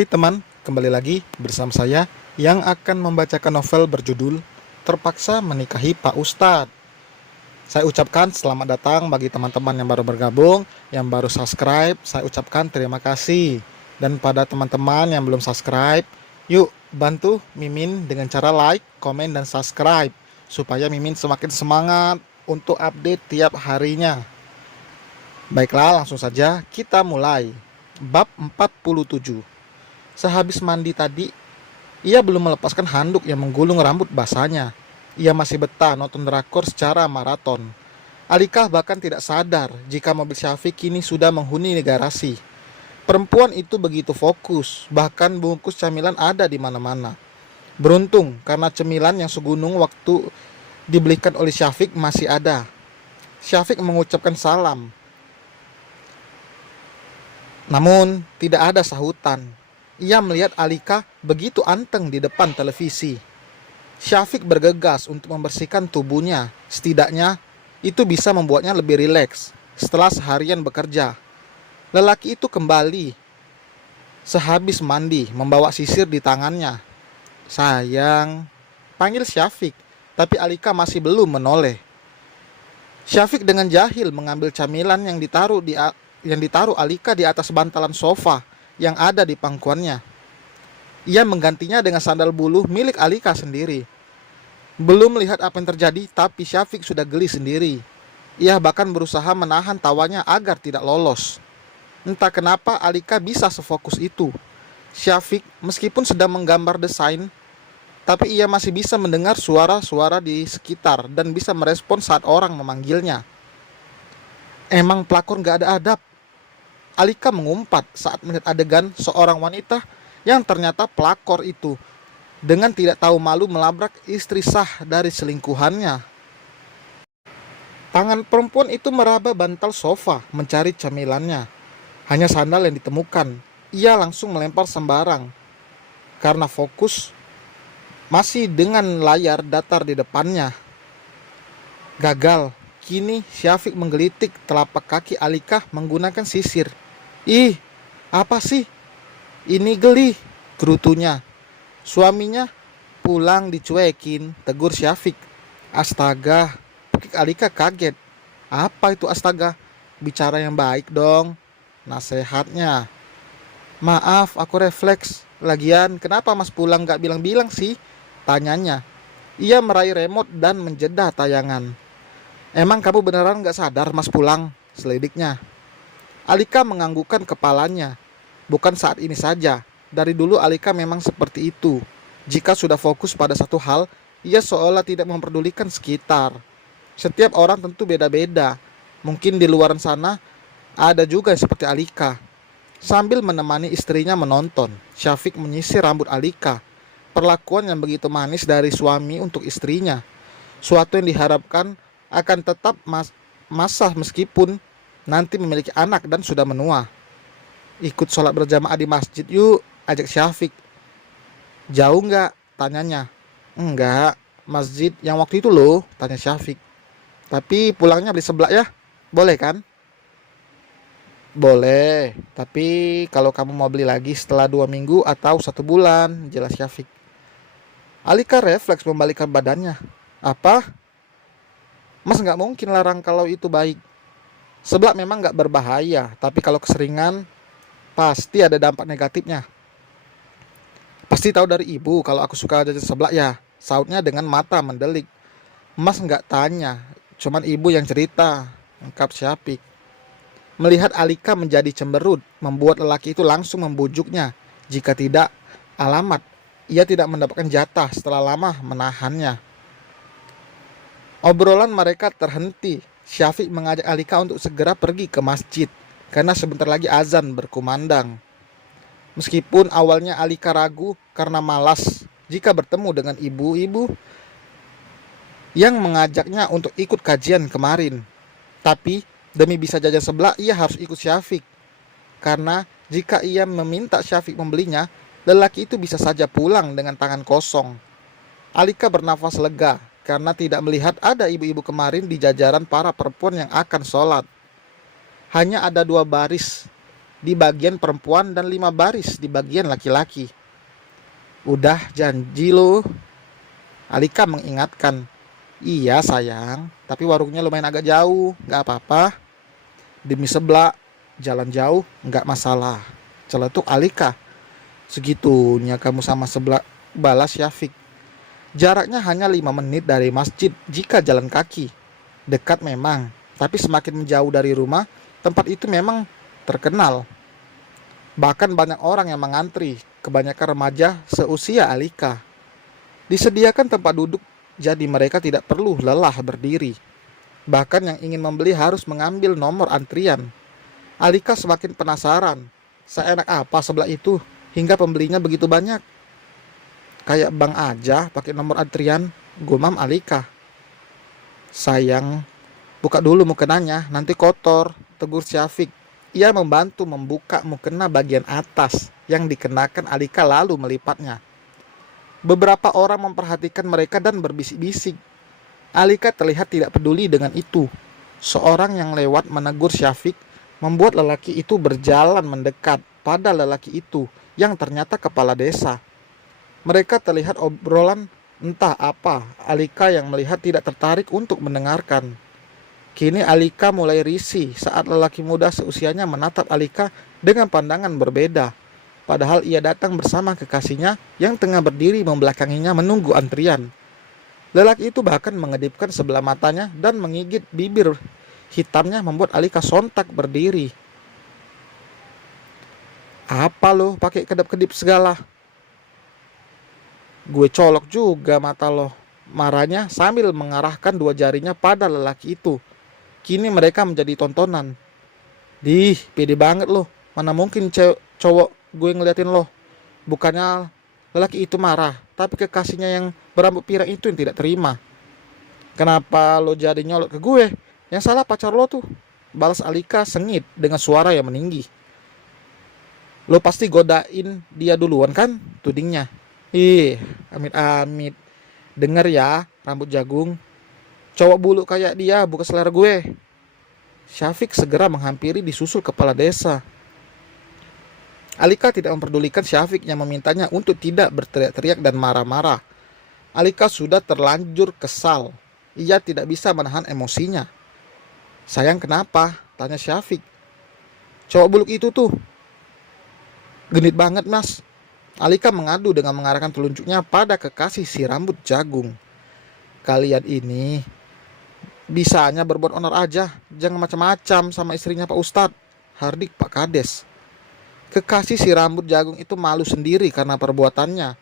Hai teman, kembali lagi bersama saya yang akan membacakan novel berjudul Terpaksa Menikahi Pak Ustadz. Saya ucapkan selamat datang bagi teman-teman yang baru bergabung, yang baru subscribe, saya ucapkan terima kasih. Dan pada teman-teman yang belum subscribe, yuk bantu Mimin dengan cara like, komen, dan subscribe supaya Mimin semakin semangat untuk update tiap harinya. Baiklah, langsung saja kita mulai. Bab 47. Sehabis mandi tadi, ia belum melepaskan handuk yang menggulung rambut basahnya. Ia masih betah nonton drakor secara maraton. Alika bahkan tidak sadar jika mobil Syafiq kini sudah menghuni garasi. Perempuan itu begitu fokus, bahkan bungkus camilan ada di mana-mana. Beruntung karena cemilan yang segunung waktu dibelikan oleh Syafiq masih ada. Syafiq mengucapkan salam, namun tidak ada sahutan. Ia melihat Alika begitu anteng di depan televisi. Syafiq bergegas untuk membersihkan tubuhnya. Setidaknya itu bisa membuatnya lebih rileks setelah seharian bekerja. Lelaki itu kembali sehabis mandi membawa sisir di tangannya. Sayang, panggil Syafiq, tapi Alika masih belum menoleh. Syafiq dengan jahil mengambil camilan yang ditaruh Alika di atas bantalan sofa yang ada di pangkuannya. Ia menggantinya dengan sandal buluh milik Alika sendiri. Belum melihat apa yang terjadi, tapi Syafiq sudah geli sendiri. Ia bahkan berusaha menahan tawanya agar tidak lolos. Entah kenapa Alika bisa sefokus itu. Syafiq meskipun sedang menggambar desain, tapi ia masih bisa mendengar suara-suara di sekitar dan bisa merespon saat orang memanggilnya. Emang pelakor gak ada adab. Alika mengumpat saat melihat adegan seorang wanita yang ternyata pelakor itu dengan tidak tahu malu melabrak istri sah dari selingkuhannya. Tangan perempuan itu meraba bantal sofa mencari camilannya. Hanya sandal yang ditemukan. Ia langsung melempar sembarang karena fokus masih dengan layar datar di depannya. Gagal. Kini Syafiq menggelitik telapak kaki Alika menggunakan sisir. Ih, apa sih? Ini geli, gerutunya. Suaminya pulang dicuekin, tegur Syafiq. Astaga, Pekik Alika kaget. Apa itu astaga? Bicara yang baik dong, nasehatnya. Maaf, aku refleks. Lagian, kenapa mas pulang gak bilang-bilang sih? Tanyanya. Ia meraih remote dan menjedah tayangan. Emang kamu beneran gak sadar mas pulang? Selidiknya. Alika menganggukkan kepalanya. Bukan saat ini saja. Dari dulu Alika memang seperti itu. Jika sudah fokus pada satu hal, ia seolah tidak memperdulikan sekitar. Setiap orang tentu beda-beda. Mungkin di luar sana ada juga yang seperti Alika. Sambil menemani istrinya menonton, Syafiq menyisir rambut Alika. Perlakuan yang begitu manis dari suami untuk istrinya. Suatu yang diharapkan akan tetap masah meskipun nanti memiliki anak dan sudah menua. Ikut sholat berjamaah di masjid yuk, ajak Syafiq. Jauh nggak? Tanyanya. Enggak, masjid yang waktu itu loh, tanya Syafiq. Tapi pulangnya beli seblak ya, boleh kan? Boleh, tapi kalau kamu mau beli lagi setelah 2 minggu atau 1 bulan, jelas Syafiq. Alika refleks membalikkan badannya. Apa? Mas nggak mungkin larang kalau itu baik. Seblak memang nggak berbahaya, tapi kalau keseringan pasti ada dampak negatifnya. Pasti tahu dari ibu kalau aku suka jajan seblak ya, sautnya dengan mata mendelik. Mas nggak tanya, cuman ibu yang cerita, ungkap Syafiq. Melihat Alika menjadi cemberut, membuat lelaki itu langsung membujuknya. Jika tidak, alamat, ia tidak mendapatkan jatah setelah lama menahannya. Obrolan mereka terhenti. Syafiq mengajak Alika untuk segera pergi ke masjid karena sebentar lagi azan berkumandang. Meskipun awalnya Alika ragu karena malas jika bertemu dengan ibu-ibu yang mengajaknya untuk ikut kajian kemarin. Tapi demi bisa jajan seblak ia harus ikut Syafiq. Karena jika ia meminta Syafiq membelinya, lelaki itu bisa saja pulang dengan tangan kosong. Alika bernafas lega karena tidak melihat ada ibu-ibu kemarin di jajaran para perempuan yang akan sholat. Hanya ada 2 baris di bagian perempuan dan 5 baris di bagian laki-laki. Udah janji lo, Alika mengingatkan. Iya sayang, tapi warungnya lumayan agak jauh, gak apa-apa. Demi sebelah, jalan jauh, gak masalah. Celetuk Alika. Segitunya kamu sama sebelah, balas Syafiq. Jaraknya hanya 5 menit dari masjid jika jalan kaki. Dekat memang, tapi semakin menjauh dari rumah, tempat itu memang terkenal. Bahkan banyak orang yang mengantri, kebanyakan remaja seusia Alika. Disediakan tempat duduk, jadi mereka tidak perlu lelah berdiri. Bahkan yang ingin membeli harus mengambil nomor antrian. Alika semakin penasaran, seenak apa sebelah itu hingga pembelinya begitu banyak. Kayak bank aja pakai nomor antrian, gumam Alika. Sayang, buka dulu mukenanya, nanti kotor, tegur Syafiq. Ia membantu membuka mukena bagian atas yang dikenakan Alika lalu melipatnya. Beberapa orang memperhatikan mereka dan berbisik-bisik. Alika terlihat tidak peduli dengan itu. Seorang yang lewat menegur Syafiq membuat lelaki itu berjalan mendekat pada lelaki itu yang ternyata kepala desa. Mereka terlihat obrolan entah apa. Alika yang melihat tidak tertarik untuk mendengarkan. Kini Alika mulai risih saat lelaki muda seusianya menatap Alika dengan pandangan berbeda. Padahal ia datang bersama kekasihnya yang tengah berdiri membelakanginya menunggu antrian. Lelaki itu bahkan mengedipkan sebelah matanya dan menggigit bibir hitamnya membuat Alika sontak berdiri. Apa lo pakai kedap-kedip segala? Gue colok juga mata lo, marahnya sambil mengarahkan 2 jarinya pada lelaki itu. Kini mereka menjadi tontonan. Dih, pede banget lo. Mana mungkin cowok gue ngeliatin lo. Bukannya lelaki itu marah, tapi kekasihnya yang berambut pirang itu yang tidak terima. Kenapa lo jadi nyolot ke gue? Yang salah pacar lo tuh, balas Alika sengit dengan suara yang meninggi. Lo pasti godain dia duluan kan? Tudingnya. Ih, amit-amit. Dengar ya, rambut jagung. Cowok bulu kayak dia bukan selera gue. Syafiq segera menghampiri disusul kepala desa. Alika tidak memperdulikan Syafiq yang memintanya untuk tidak berteriak-teriak dan marah-marah. Alika sudah terlanjur kesal. Ia tidak bisa menahan emosinya. Sayang kenapa? Tanya Syafiq. Cowok buluk itu tuh genit banget mas. Alika mengadu dengan mengarahkan telunjuknya pada kekasih si rambut jagung. Kalian ini bisanya berbuat onar aja. Jangan macam-macam sama istrinya Pak Ustadz, hardik Pak Kades. Kekasih si rambut jagung itu malu sendiri karena perbuatannya.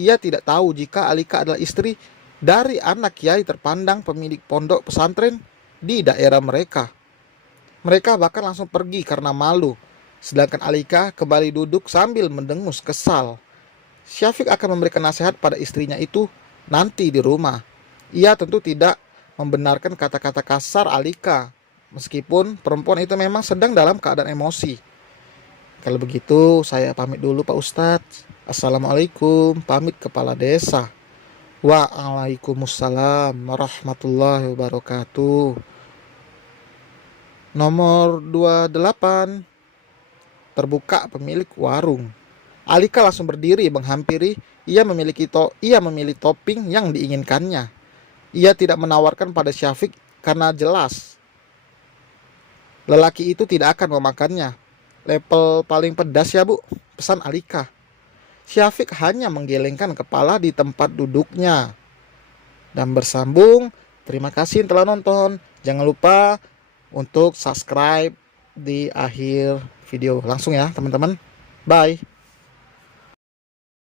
Ia tidak tahu jika Alika adalah istri dari anak kiai terpandang pemilik pondok pesantren di daerah mereka. Mereka bahkan langsung pergi karena malu. Sedangkan Alika kembali duduk sambil mendengus kesal. Syafiq akan memberikan nasihat pada istrinya itu nanti di rumah. Ia tentu tidak membenarkan kata-kata kasar Alika, meskipun perempuan itu memang sedang dalam keadaan emosi. Kalau begitu saya pamit dulu Pak Ustadz. Assalamualaikum, pamit kepala desa. Waalaikumsalam warahmatullahi wabarakatuh. Nomor 28. Terbuka pemilik warung. Alika langsung berdiri menghampiri. Ia memilih topping yang diinginkannya. Ia tidak menawarkan pada Syafiq karena jelas lelaki itu tidak akan memakannya. Level paling pedas ya bu, pesan Alika. Syafiq hanya menggelengkan kepala di tempat duduknya dan bersambung. Terima kasih telah nonton. Jangan lupa untuk subscribe di akhir video langsung ya teman-teman. Bye.